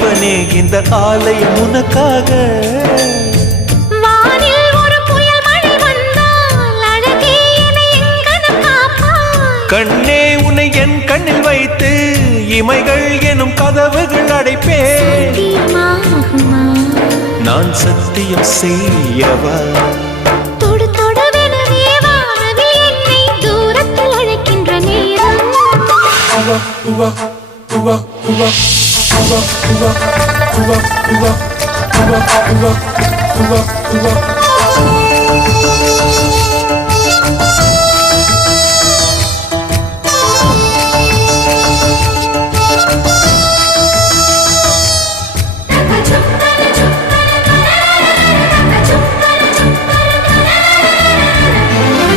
இறைவனே இந்த ஆலயம் உனக்காக. வானில் ஒரு புயல் மழை வந்தால் அழகே என்னை எங்கனம் காப்பாய். கண்ணே உன்னை என் கண்ணில் வைத்து இமைகள் எனும் கதவுகள் அடைப்பேன். சத்தியமாகுமா? நான் சத்தியம் செய்யவா? தொடு தொடுவெனவே வானவில் என்னை தூரத்தில் அழைக்கின்ற நேரம்.